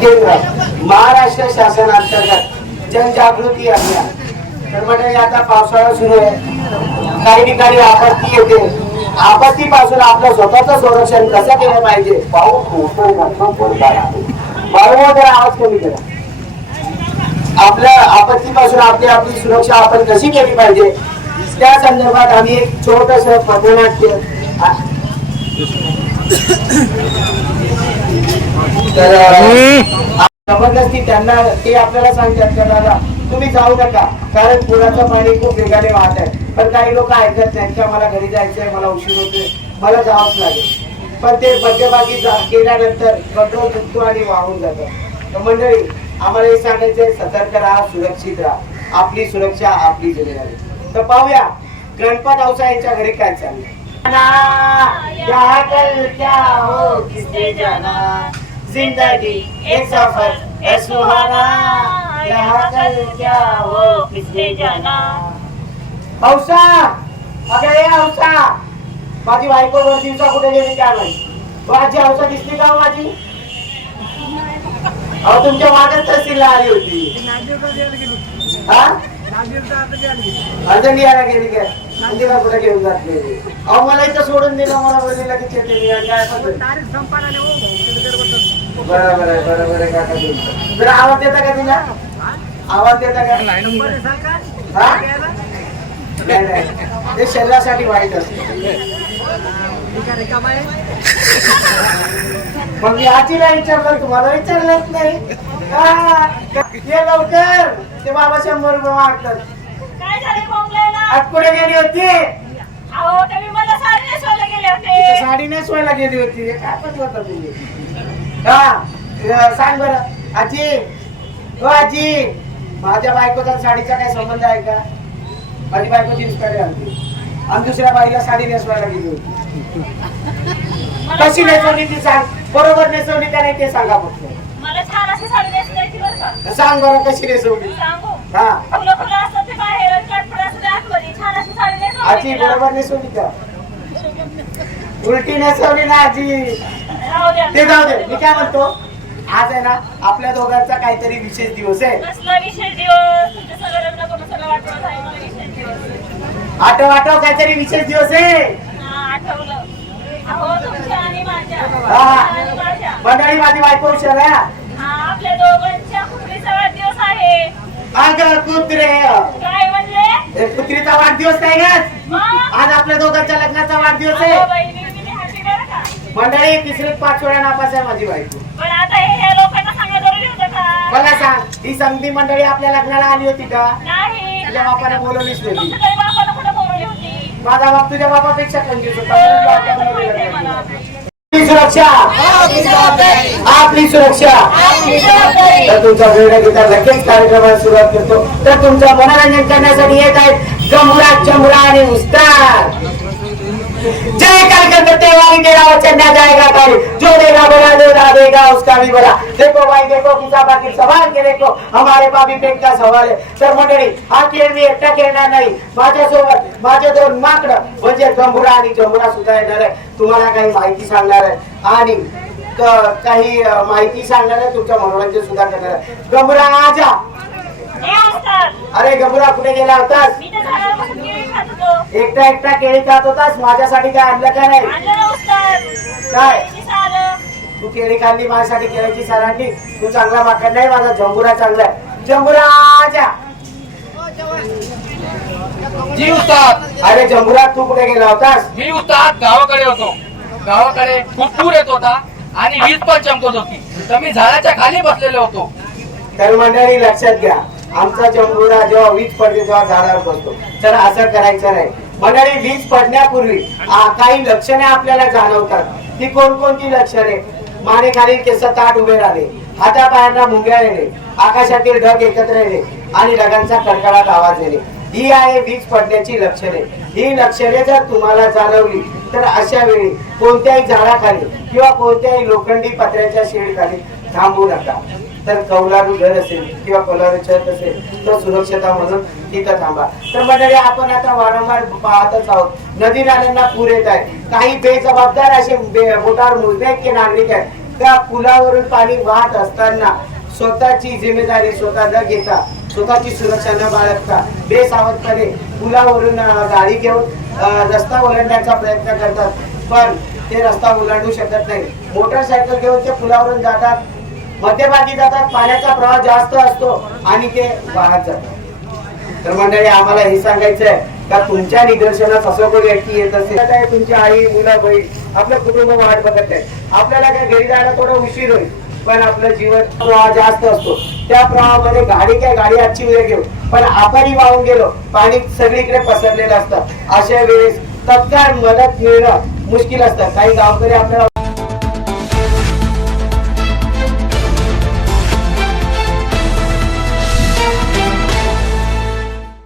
केंद्र महाराष्ट्र शासनांतर्गत जनजागृती अभियान तर म्हणजे आता पावसाळा सुरू आहे. काही ठिकाणी आपत्ती येते. आपत्तीपासून आपलं स्वतःचं संरक्षण कसं केलं पाहिजे? पाऊस खूप आवाज कमी करा आपल्या आपत्तीपासून आपली आपली सुरक्षा आपण कशी केली पाहिजे? त्या संदर्भात आम्ही एक छोटस पथनाट्य तर जबरदस्ती त्यांना ते आपल्याला सांगतात का दादा तुम्ही जाऊ नका कारण पुराचं पाणी खूप वेगाने वाहत आहे. पण काही लोक ऐकत नाहीत का मला घरी जायचंय मला उशीर होतोय मला जावंच लागेल. पण ते मध्यभागी गेल्यानंतर कंट्रोल चुकतो आणि वाहून जातं. तर मंडळी आम्हाला हे सांगायचंय सतर्क राहा सुरक्षित राहा. आपली सुरक्षा आपली जिम्मेदारी. तर पाहूया गणपत औसा यांच्या घरी काय चाललंय? यहाँ कल क्या हो किसने जाना? जिंदगी एक सफर है सुहाना यहाँ कल क्या हो किसने जाना? औसा अगं ये औसा माझी बायको वर दिवसा कुठे गेली काय माहिती माझी औसा दिसली का हो माझी? अहो तुमच्या मागच तहसीलला आली होती. हा? अजून यायला गेली काय? घेऊन जात नाही अहो मला इथं सोडून दिलं मला बोलली लगेच येते. मी आणि काय पद्धत? बरोबर आहे बरोबर आहे काका तुमचं बरं आवाज देता का तुला? आवाज देता का? हा? नाही नाही. ते शरीरासाठी वाईट असतं. मग मी आजीला विचारलं तुम्हाला विचारलंच नाही. हा, ये लवकर. ते बाबा शंभर रुपये मागतात. काय झाले? आज कुठे गेली होती? अहो, तुम्ही मला साडी नेसवायला गेले तिथं होते. साडी नेसवायला गेली होती. हे काय पण होतं तुम्ही हा अं, सांग बरं. आजी हो आजी माझ्या बायकोचा साडीचा काय संबंध आहे का? माझी बायको जीन्स पॅन्ट घालते आणि दुसऱ्या बाईला साडी नेसवायला गेली होती. मला कशी नेसवली ती सांग? बरोबर नेसवली का नाही ते सांगा फक्त. मला छान अशी साडी नेसवायची बरं का? सांग बरं कशी नेसवली. सांगू. हा. फुलं फुलं असतात ते बाहेर आणि काठपडं असतं ते आतमध्ये. छान अशी साडी नेसवायची आजी. बरोबर नेसवली का उलटी नेसवली ना आजी. ते जाऊ दे मी काय म्हणतो? आज आहे ना आपल्या दोघांचा काहीतरी विशेष दिवस आहे. कसला विशेष दिवस? तुमच्या सगळं लग्न करून सगळं वाटवत आहे मला विशेष दिवस? आठव आठव काहीतरी विशेष दिवस आहे. हा, आठवलं. अहो तुमच्या आणि माझ्या. हा. आणि माझ्या. मंडळी माझी बायको हुशार आहे हा. आपल्या दोघांच्या कुत्रीचा वाढदिवस आहे. अगं कुत्रे. काय म्हणले हे कुत्रीचा वाढदिवस नाही का? आज आपल्या दोघांच्या लग्नाचा वाढदिवस आहे. बाई? मंडळी तिसरी पाच वेळा नापास आहे माझी बायको. हे का? मला सांग ही संगती मंडळी आपल्या लग्नाला आली होती का? नाही. तुझ्या बापाने बोलवलीच नाही. माझा बाप तुझ्या बापापेक्षा कंजूस होता. हो, म्हणून बापाने बोलवलं. नाही. आपली सुरक्षा. आपली सुरक्षा. तर तुमचा वेळ घेता लगेच कार्यक्रमाला सुरुवात करतो. तर तुमचं मनोरंजन करण्यासाठी येत आहेत गमुरा चमुरा आणि उस्ताद. जय कार्यकर्ते वाली तेरा वचन ना जाएगा कार्य जो देगा बोला देगा देगा उसका भी बोला. देखो भाई देखो किसा बाकी सवाल के देखो हमारे बाबी पेट का सवाल आहे तर मंडळी हा खेळ मी एकटा खेळणार नाही. माझ्यासोबत माझे दोन माकड म्हणजे गंभुरा आणि जमुरा सुद्धा येणार आहे तुम्हाला काही माहिती सांगणार आहे. आणि काही माहिती सांगणार आहे तुमचं मनोरंजन सुद्धा करणार आहे गंभुरा आजा अरे गंभुरा कुठे गेला होतास? एकटा एकटा केळी खात होतास? माझ्यासाठी काय आणलं का नाही? काय. तू केळी खाल्ली माझ्यासाठी केळीची सरांनी तू चांगला माकड नाही माझा जंबुरा चांगला आहे. जंबुरा आजा. जी उस्ताद. अरे जंबुरा तू कुठे गेला होतास? मी उस्ताद गावाकडे होतो. गावाकडे खूप पूर येत होता. आणि वीज पण चमकत होती. तर मी झाडाच्या खाली बसलेलो होतो. तर मंडळी लक्षात घ्या. आमचा चंबुरा जेव्हा वीज पडते तेव्हा झाडावर बसतो. तर असं करायचं नाही. मंडळी वीज पडण्यापूर्वी काही लक्षणे आपल्याला जाणवतात. ती कोणकोणती लक्षणे? मानेखालील केस ताट उभे राहिले. हातापायांना मुंग्या येणे. आकाशातील ढग एकत्र येणे. आणि ढगांचा कडकडाट आवाज येणे. ही आहे वीज पडण्याची लक्षणे. ही लक्षणे जर तुम्हाला जाणवली तर अशा वेळी कोणत्याही झाडाखाली किंवा कोणत्याही लोखंडी पत्र्याच्या शेड खाली थांबू नका. तर कौलारू घर असेल किंवा कौलारू छत असेल तर सुरक्षता म्हणून तिथं थांबा. तर मंडळी आपण आता वारंवार पाहतच आहोत. नदी नाल्यांना पूर येत आहे काही बेजबाबदार असे मोठार मोटार मोजण्याइतके नागरिक आहेत? त्या पुलावरून पाणी वाहत असताना स्वतःची जिम्मेदारी स्वतः न घेता स्वतःची सुरक्षा न बाळगता बेसावधपणे पुलावरून गाडी घेऊन रस्ता ओलांडण्याचा प्रयत्न करतात. पण ते रस्ता ओलांडू शकत नाही. मोटरसायकल घेऊन ते पुलावरून जातात. मध्यभागी जातात. पाण्याचा प्रवाह जास्त असतो आणि ते वाहत जातात. तर मंडळी आम्हाला हे सांगायचं आहे का तुमच्या निदर्शनास असं कोणी व्यक्ती येत असेल? काय तुमची आई मुलं बहीण आपलं कुटुंब वाट बघत आहे आपल्याला काय घरी जायला थोडा उशीर होईल. पण आपलं जीवन प्रवाह जास्त असतो. त्या प्रवाहामध्ये गाडी काय गाडी आजची उद्या घेऊ पण आपणही वाहून गेलो. पाणी सगळीकडे पसरलेलं असतं. अशा वेळेस तत्काळ मदत मिळणं मुश्किल असतं. काही गावकरी आपल्याला